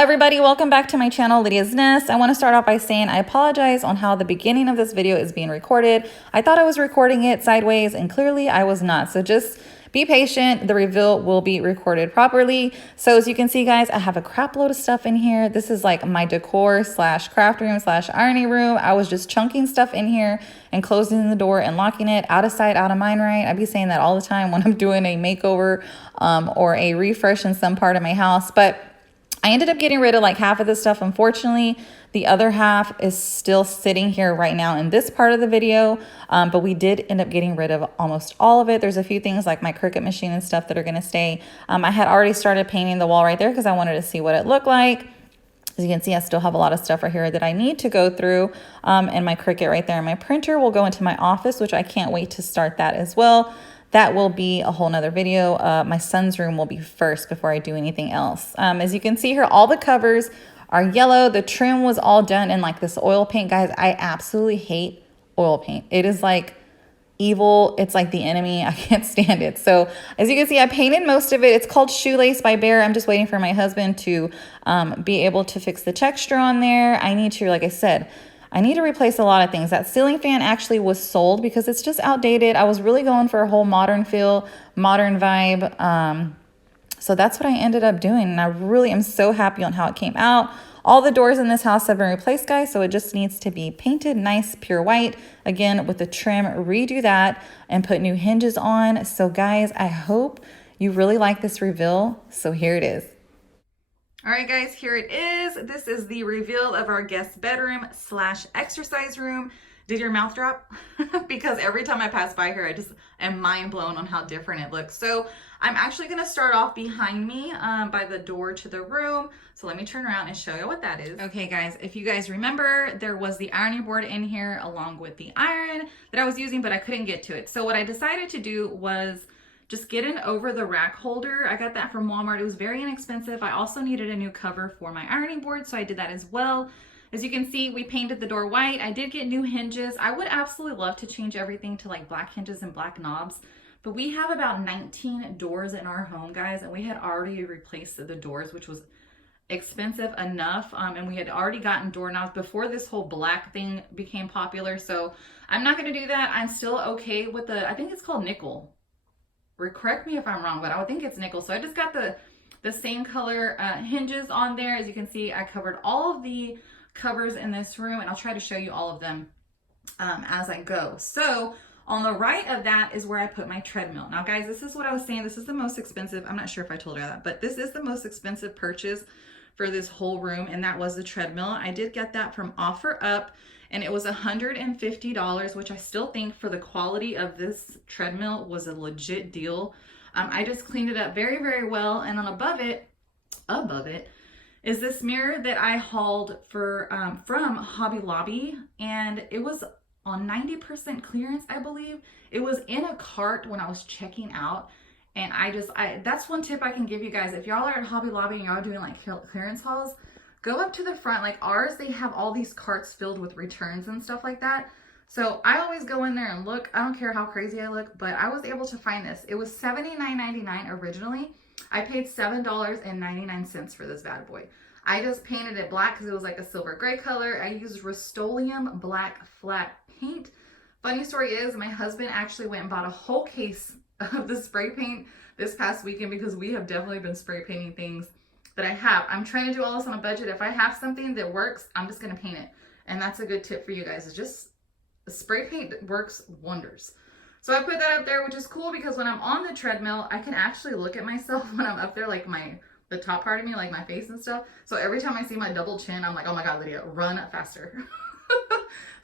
Hello everybody, welcome back to my channel, Lydia's Nest. I want to start off by saying I apologize on how the beginning of this video is being recorded. I thought I was recording it sideways and clearly I was not. So just be patient. The reveal will be recorded properly. So as you can see guys, I have a crap load of stuff in here. This is like my decor slash craft room slash ironing room. I was just chunking stuff in here and closing the door and locking it. Out of sight, out of mind, right? I be saying that all the time when I'm doing a makeover or a refresh in some part of my house. But I ended up getting rid of like half of this stuff. Unfortunately, the other half is still sitting here right now in this part of the video. But we did end up getting rid of almost all of it. There's a few things like my Cricut machine and stuff that are going to stay. I had already started painting the wall right there because I wanted to see what it looked like. As you can see, I still have a lot of stuff right here that I need to go through, and my Cricut right there. And my printer will go into my office, which I can't wait to start that as well. That will be a whole nother video. My son's room will be first before I do anything else. As you can see here, all the covers are yellow. The trim was all done in like this oil paint. Guys, I absolutely hate oil paint. It is like evil. It's like the enemy. I can't stand it. So as you can see, I painted most of it. It's called Shoelace by Bear. I'm just waiting for my husband to be able to fix the texture on there. I need to, like I said, I need to replace a lot of things. That ceiling fan actually was sold because it's just outdated. I was really going for a whole modern feel, modern vibe. So that's what I ended up doing. And I really am so happy on how it came out. All the doors in this house have been replaced, guys. So it just needs to be painted nice, pure white. Again, with the trim, redo that and put new hinges on. So guys, I hope you really like this reveal. So here it is. All right, guys, here it is. This is the reveal of our guest bedroom slash exercise room. Did your mouth drop? Because every time I pass by here, I just am mind blown on how different it looks. So I'm actually going to start off behind me by the door to the room. So let me turn around and show you what that is. Okay, guys, if you guys remember, there was the ironing board in here along with the iron that I was using, but I couldn't get to it. So what I decided to do was just get an over the rack holder. I got that from Walmart. It was very inexpensive. I also needed a new cover for my ironing board, so I did that as well. As you can see, we painted the door white. I did get new hinges. I would absolutely love to change everything to like black hinges and black knobs, but we have about 19 doors in our home, guys, and we had already replaced the doors, which was expensive enough, and we had already gotten doorknobs before this whole black thing became popular. So I'm not going to do that. I'm still okay with the, I think it's called nickel. Correct me if I'm wrong, but I would think it's nickel. So I just got the same color hinges on there. As you can see, I covered all of the covers in this room, and I'll try to show you all of them as I go. So on the right of that is where I put my treadmill. Now guys, this is what I was saying. This is the most expensive. I'm not sure if I told her that, but this is the most expensive purchase for this whole room, and that was the treadmill. I did get that from OfferUp, and it was $150, which I still think for the quality of this treadmill was a legit deal. I just cleaned it up very, very well. And on above it is this mirror that I hauled for from Hobby Lobby, and it was on 90% clearance, I believe. It was in a cart when I was checking out. And that's one tip I can give you guys. If y'all are at Hobby Lobby and y'all doing like clearance hauls, go up to the front. Like ours, they have all these carts filled with returns and stuff like that. So I always go in there and look. I don't care how crazy I look, but I was able to find this. It was $79.99 originally. I paid $7.99 for this bad boy. I just painted it black because it was like a silver gray color. I used Rust-Oleum black flat paint. Funny story is my husband actually went and bought a whole case of the spray paint this past weekend because we have definitely been spray painting things that I have. I'm trying to do all this on a budget. If I have something that works, I'm just going to paint it. And that's a good tip for you guys. It's just spray paint works wonders. So I put that up there, which is cool because when I'm on the treadmill, I can actually look at myself when I'm up there, like the top part of me, like my face and stuff. So every time I see my double chin, I'm like, oh my God, Lydia, run faster.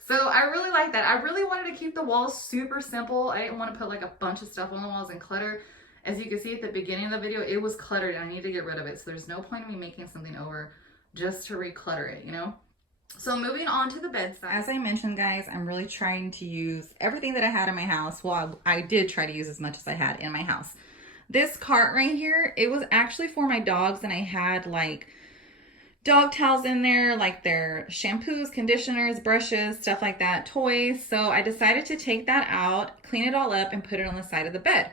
So I really like that. I really wanted to keep the walls super simple. I didn't want to put like a bunch of stuff on the walls and clutter. As you can see at the beginning of the video, it was cluttered and I need to get rid of it. So there's no point in me making something over just to reclutter it, you know? So moving on to the bedside. As I mentioned, guys, I'm really trying to use everything that I had in my house. Well, I did try to use as much as I had in my house. This cart right here, it was actually for my dogs, and I had like dog towels in there, like their shampoos, conditioners, brushes, stuff like that, toys. So I decided to take that out, clean it all up, and put it on the side of the bed.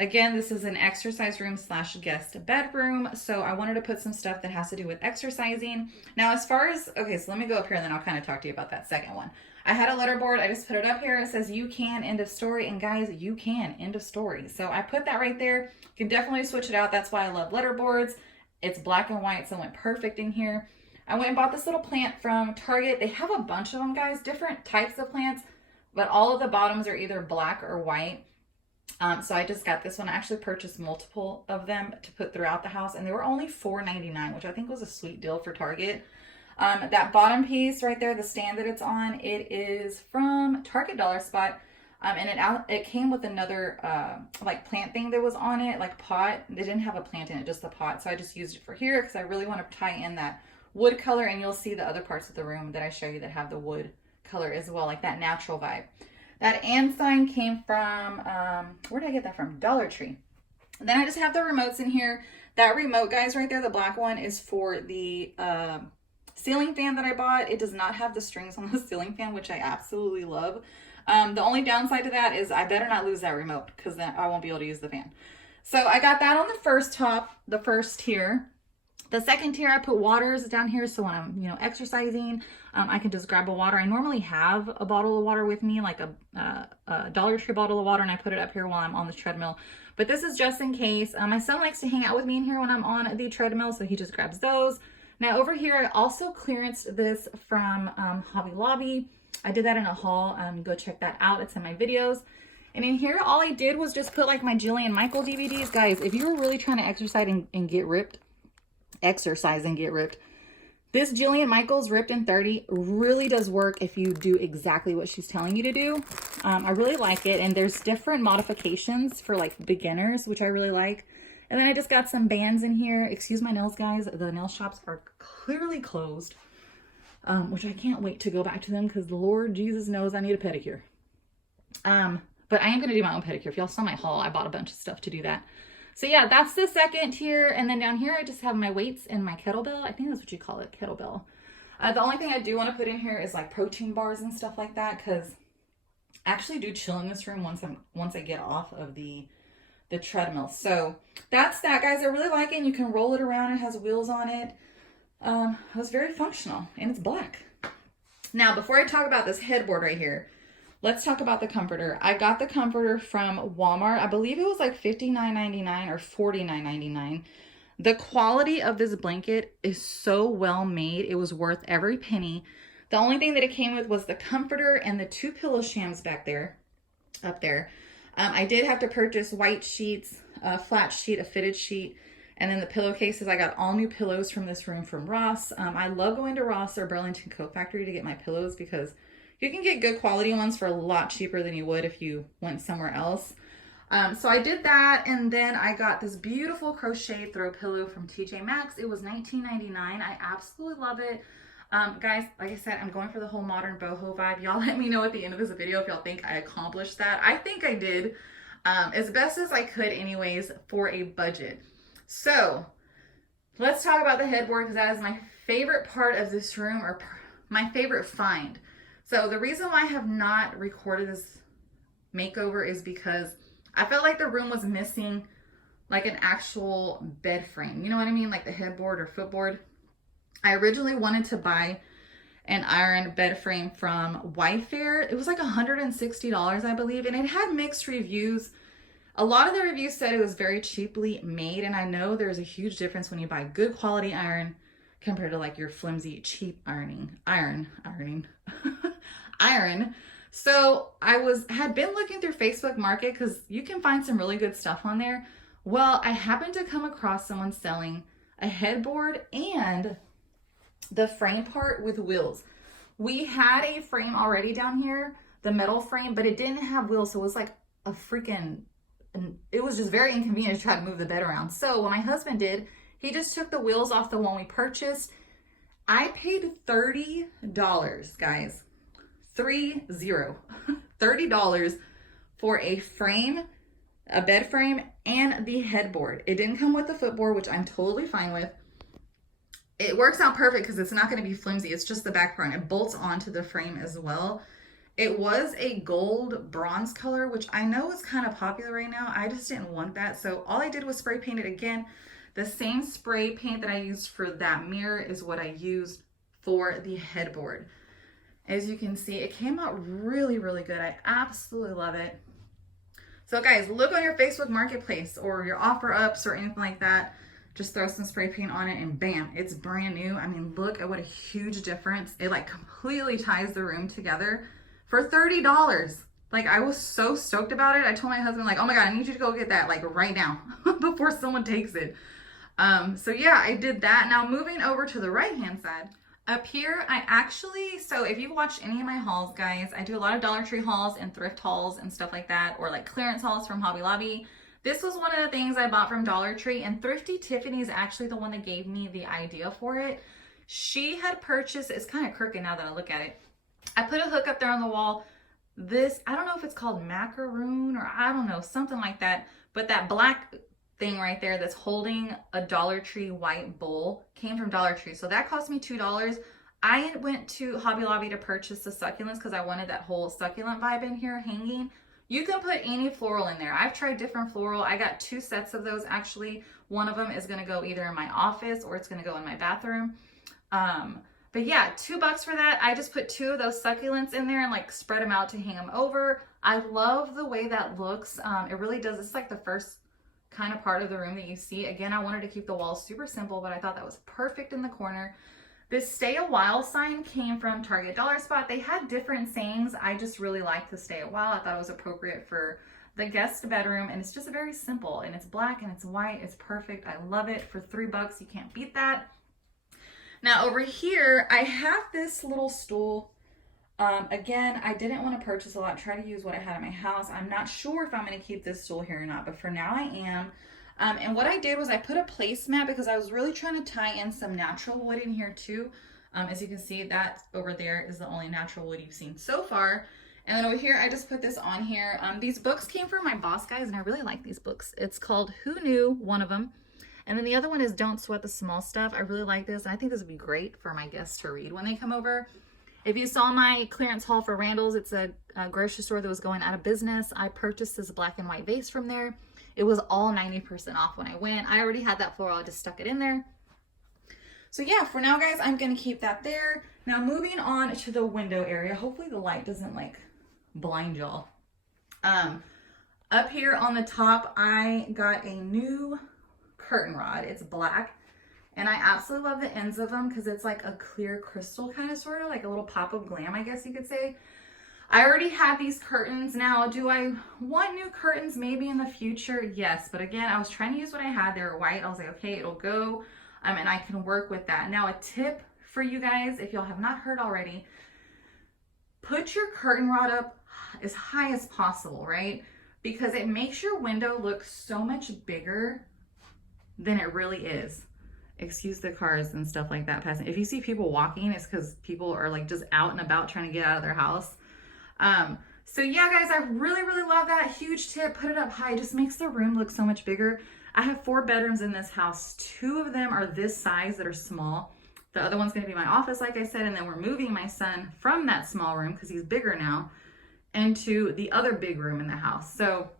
Again, this is an exercise room slash guest bedroom. So I wanted to put some stuff that has to do with exercising. Now, as far as, okay, so let me go up here and then I'll kind of talk to you about that second one. I had a letterboard. I just put it up here. It says, you can, end of story. And guys, you can, end of story. So I put that right there. You can definitely switch it out. That's why I love letterboards. It's black and white, so it went perfect in here. I went and bought this little plant from Target. They have a bunch of them, guys, different types of plants, but all of the bottoms are either black or white. So I just got this one. I actually purchased multiple of them to put throughout the house, and they were only $4.99, which I think was a sweet deal for Target. That bottom piece right there, the stand that it's on, it is from Target Dollar Spot. And it came with another like plant thing that was on it, like pot. They didn't have a plant in it, just the pot. So I just used it for here because I really want to tie in that wood color, and you'll see the other parts of the room that I show you that have the wood color as well, like that natural vibe. That and sign came from, where did I get that from? Dollar Tree. And then I just have the remotes in here. That remote, guys, right there, the black one, is for the ceiling fan that I bought. It does not have the strings on the ceiling fan, which I absolutely love. The only downside to that is I better not lose that remote because then I won't be able to use the fan. So I got that on the first the first tier. The second tier, I put waters down here, so when I'm, exercising, I can just grab a water. I normally have a bottle of water with me, like a Dollar Tree bottle of water, and I put it up here while I'm on the treadmill. But this is just in case. My son likes to hang out with me in here when I'm on the treadmill, so he just grabs those. Now over here, I also clearanced this from Hobby Lobby. I did that in a haul. Go check that out. It's in my videos. And in here, all I did was just put like my Jillian Michael DVDs. Guys, if you were really trying to exercise and get ripped, this Jillian Michaels Ripped in 30 really does work if you do exactly what she's telling you to do. I really like it. And there's different modifications for like beginners, which I really like. And then I just got some bands in here. Excuse my nails, guys. The nail shops are clearly closed, which I can't wait to go back to them because the Lord Jesus knows I need a pedicure. But I am going to do my own pedicure. If y'all saw my haul, I bought a bunch of stuff to do that. So yeah, that's the second tier. And then down here, I just have my weights and my kettlebell. I think that's what you call it, kettlebell. The only thing I do want to put in here is like protein bars and stuff like that, because I actually do chill in this room once I get off of the treadmill. So that's that, guys. I really like it. And you can roll it around. It has wheels on it. It's very functional, and it's black. Now, before I talk about this headboard right here, let's talk about the comforter. I got the comforter from Walmart. I believe it was like $59.99 or $49.99. The quality of this blanket is so well made. It was worth every penny. The only thing that it came with was the comforter and the 2 pillow shams up there. I did have to purchase white sheets, a flat sheet, a fitted sheet, and then the pillowcases. I got all new pillows from this room from Ross. I love going to Ross or Burlington Coat Factory to get my pillows because you can get good quality ones for a lot cheaper than you would if you went somewhere else. So I did that, and then I got this beautiful crocheted throw pillow from TJ Maxx. It was $19.99. I absolutely love it. Guys, like I said, I'm going for the whole modern boho vibe. Y'all let me know at the end of this video if y'all think I accomplished that. I think I did, as best as I could anyways, for a budget. So let's talk about the headboard, because that is my favorite part of this room, or my favorite find. So the reason why I have not recorded this makeover is because I felt like the room was missing like an actual bed frame. You know what I mean? Like the headboard or footboard. I originally wanted to buy an iron bed frame from Wayfair. It was like $160, I believe, and it had mixed reviews. A lot of the reviews said it was very cheaply made, and I know there's a huge difference when you buy good quality iron compared to like your flimsy, cheap iron. So I had been looking through Facebook Market because you can find some really good stuff on there. Well, I happened to come across someone selling a headboard and the frame part with wheels. We had a frame already down here, the metal frame, but it didn't have wheels. So it was like a freaking, it was just very inconvenient to try to move the bed around. So what my husband did, he just took the wheels off the one we purchased. I paid $30, guys. $30 for a frame, a bed frame, and the headboard. It didn't come with the footboard, which I'm totally fine with. It works out perfect because it's not going to be flimsy. It's just the back part. It bolts onto the frame as well. It was a gold bronze color, which I know is kind of popular right now. I just didn't want that. So all I did was spray paint it again. The same spray paint that I used for that mirror is what I used for the headboard. As you can see, it came out really, really good. I absolutely love it. So guys, look on your Facebook Marketplace or your OfferUps or anything like that. Just throw some spray paint on it and bam, it's brand new. I mean, look at what a huge difference. It like completely ties the room together for $30. Like, I was so stoked about it. I told my husband, like, oh my God, I need you to go get that like right now before someone takes it. So yeah, I did that. Now moving over to the right-hand side, up here, so if you've watched any of my hauls, guys, I do a lot of Dollar Tree hauls and thrift hauls and stuff like that, or like clearance hauls from Hobby Lobby. This was one of the things I bought from Dollar Tree, and Thrifty Tiffany is actually the one that gave me the idea for it. She had purchased, it's kind of crooked now that I look at it. I put a hook up there on the wall. This, I don't know if it's called macaroon or I don't know, something like that, but that black thing right there that's holding a Dollar Tree white bowl came from Dollar Tree. So that cost me $2. I went to Hobby Lobby to purchase the succulents because I wanted that whole succulent vibe in here hanging. You can put any floral in there. I've tried different floral. I got 2 sets of those actually. One of them is going to go either in my office or it's going to go in my bathroom. But yeah, $2 for that. I just put 2 of those succulents in there and like spread them out to hang them over. I love the way that looks. It really does. It's like the first kind of part of the room that you see. Again, I wanted to keep the walls super simple, but I thought that was perfect in the corner. This Stay a While sign came from Target Dollar Spot. They had different sayings. I just really liked the Stay a While. I thought it was appropriate for the guest bedroom, and it's just very simple, and it's black and it's white. It's perfect. I love it. For $3, you can't beat that. Now over here, I have this little stool. Again, I didn't want to purchase a lot, try to use what I had in my house. I'm not sure if I'm going to keep this stool here or not, but for now I am. And what I did was I put a placemat because I was really trying to tie in some natural wood in here too. As you can see, that over there is the only natural wood you've seen so far. And then over here, I just put this on here. These books came from my boss, guys, and I really like these books. It's called Who Knew, one of them. And then the other one is Don't Sweat the Small Stuff. I really like this, and I think this would be great for my guests to read when they come over. If you saw my clearance haul for Randall's, it's a grocery store that was going out of business. I purchased this black and white vase from there. It was all 90% off when I went. I already had that floral, I just stuck it in there. So yeah, for now, guys, I'm gonna keep that there. Now moving on to the window area. Hopefully the light doesn't like blind y'all. Up here on the top, I got a new curtain rod. It's black. And I absolutely love the ends of them because it's like a clear crystal kind of sort of like a little pop of glam, I guess you could say. I already have these curtains. Now, do I want new curtains maybe in the future? Yes, but again, I was trying to use what I had. They were white. I was like, okay, it'll go, and I can work with that. Now, a tip for you guys, if y'all have not heard already, put your curtain rod up as high as possible, right? Because it makes your window look so much bigger than it really is. Excuse the cars and stuff like that passing. If you see people walking, it's because people are like just out and about trying to get out of their house. So yeah, guys, I really, really love that. Huge tip, put it up high. It just makes the room look so much bigger. I have 4 bedrooms in this house. 2 of them are this size that are small. The other one's gonna be my office, like I said, and then we're moving my son from that small room, because he's bigger now, into the other big room in the house. So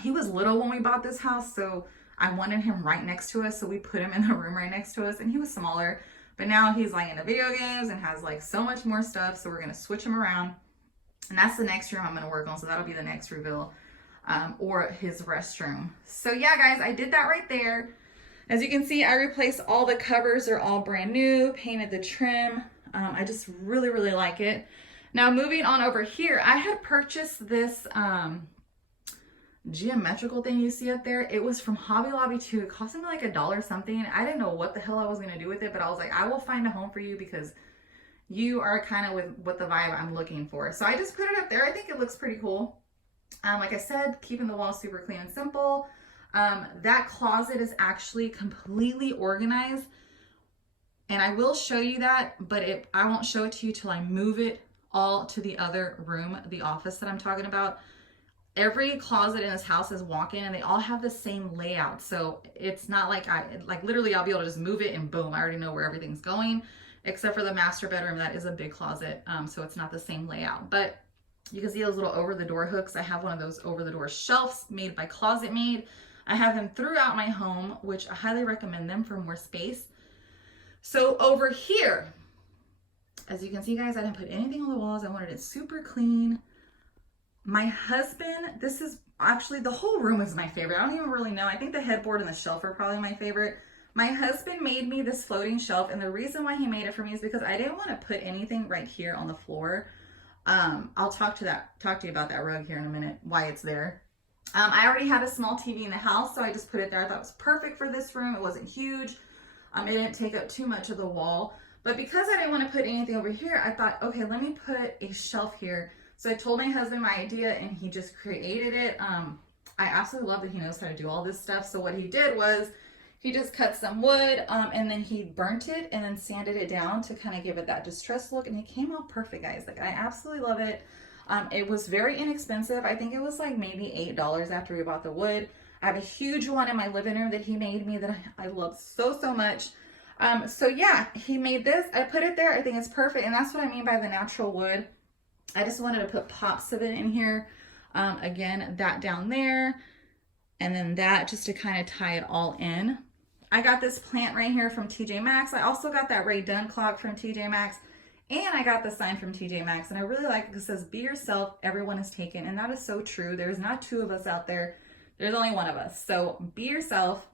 he was little when we bought this house, so I wanted him right next to us, so we put him in the room right next to us, and he was smaller. But now he's like into video games and has like so much more stuff, so we're gonna switch him around. And that's the next room I'm gonna work on, so that'll be the next reveal, or his restroom. So yeah, guys, I did that right there. As you can see, I replaced all the covers. They're all brand new, painted the trim. I just really, really like it. Now moving on over here, I had purchased this geometrical thing you see up there. It was from Hobby Lobby too. It cost me like $1 something. I didn't know what the hell I was gonna do with it, but I was like, I will find a home for you because you are kind of with the vibe I'm looking for. So I just put it up there. I think it looks pretty cool. Like I said, keeping the walls super clean and simple. That closet is actually completely organized, and I will show you that, but I won't show it to you till I move it all to the other room, the office that I'm talking about. Every closet in this house is walk-in, and they all have the same layout. So it's not like literally I'll be able to just move it and boom, I already know where everything's going. except for the master bedroom. That is a big closet, so it's not the same layout. But you can see those little over-the-door hooks. I have one of those over-the-door shelves made by Closet Made. I have them throughout my home, which I highly recommend them for more space. So over here, as you can see, guys, I didn't put anything on the walls. I wanted it super clean. My husband, this is actually, the whole room is my favorite. I don't even really know. I think the headboard and the shelf are probably my favorite. My husband made me this floating shelf, and the reason why he made it for me is because I didn't want to put anything right here on the floor. I'll talk to you about that rug here in a minute, why it's there. I already had a small TV in the house, so I just put it there. I thought it was perfect for this room. It wasn't huge. It didn't take up too much of the wall. But because I didn't want to put anything over here, I thought, okay, let me put a shelf here. So I told my husband my idea, and he just created it. I absolutely love that he knows how to do all this stuff. So what he did was he just cut some wood, and then he burnt it and then sanded it down to kind of give it that distressed look, and it came out perfect, guys. Like, I absolutely love it. It was very inexpensive. I think it was like maybe $8 after we bought the wood. I have a huge one in my living room that he made me that I love so, so much. So yeah, he made this. I put it there. I think it's perfect. And that's what I mean by the natural wood. I just wanted to put pops of it in here. Again, that down there. And then that just to kind of tie it all in. I got this plant right here from TJ Maxx. I also got that Ray Dunn clock from TJ Maxx. And I got the sign from TJ Maxx. And I really like it. It says, be yourself, everyone is taken. And that is so true. There's not two of us out there. There's only one of us. So be yourself.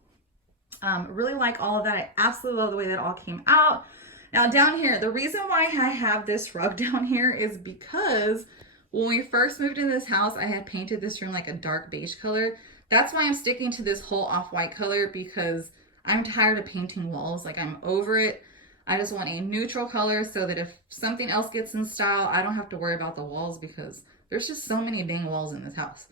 Really like all of that. I absolutely love the way that all came out. Now down here, the reason why I have this rug down here is because when we first moved into this house, I had painted this room like a dark beige color. That's why I'm sticking to this whole off-white color, because I'm tired of painting walls. Like, I'm over it. I just want a neutral color so that if something else gets in style, I don't have to worry about the walls, because there's just so many dang walls in this house.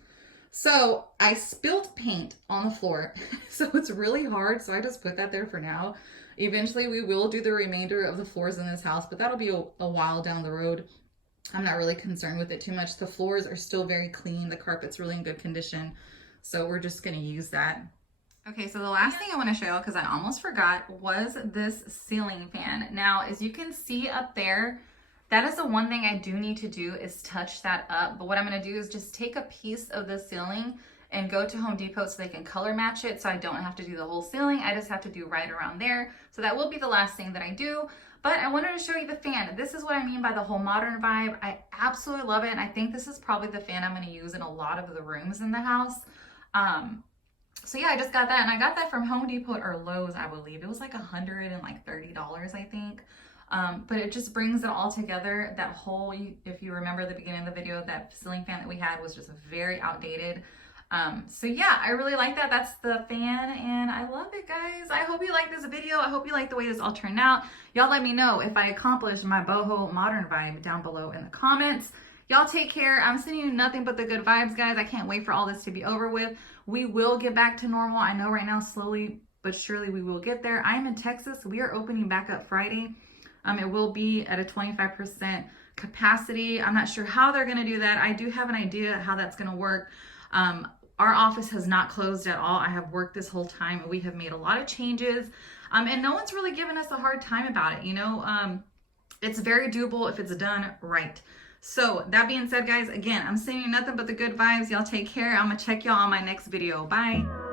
So I spilled paint on the floor, so it's really hard. So I just put that there for now. Eventually we will do the remainder of the floors in this house, but that'll be a while down the road. I'm not really concerned with it too much. The floors are still very clean. The carpet's really in good condition. So we're just gonna use that. Okay, so the last thing I wanna show you, because I almost forgot, was this ceiling fan. Now, as you can see up there, that is the one thing I do need to do, is touch that up. But what I'm gonna do is just take a piece of the ceiling and go to Home Depot so they can color match it, so I don't have to do the whole ceiling. I just have to do right around there. So that will be the last thing that I do. But I wanted to show you the fan. This is what I mean by the whole modern vibe. I absolutely love it. And I think this is probably the fan I'm gonna use in a lot of the rooms in the house. So yeah, I just got that, and I got that from Home Depot or Lowe's, I believe. It was like $130, I think. But it just brings it all together. That whole, if you remember the beginning of the video, that ceiling fan that we had was just very outdated. So yeah, I really like that. That's the fan, and I love it, guys. I hope you like this video. I hope you like the way this all turned out. Y'all let me know if I accomplished my boho modern vibe down below in the comments. Y'all take care. I'm sending you nothing but the good vibes, guys. I can't wait for all this to be over with. We will get back to normal. I know right now, slowly but surely, we will get there. I am in Texas. We are opening back up Friday. It will be at a 25% capacity. I'm not sure how they're gonna do that. I do have an idea how that's gonna work. Our office has not closed at all. I have worked this whole time. We have made a lot of changes, and no one's really given us a hard time about it. You know, it's very doable if it's done right. So that being said, guys, again, I'm sending you nothing but the good vibes. Y'all take care. I'm gonna check y'all on my next video. Bye.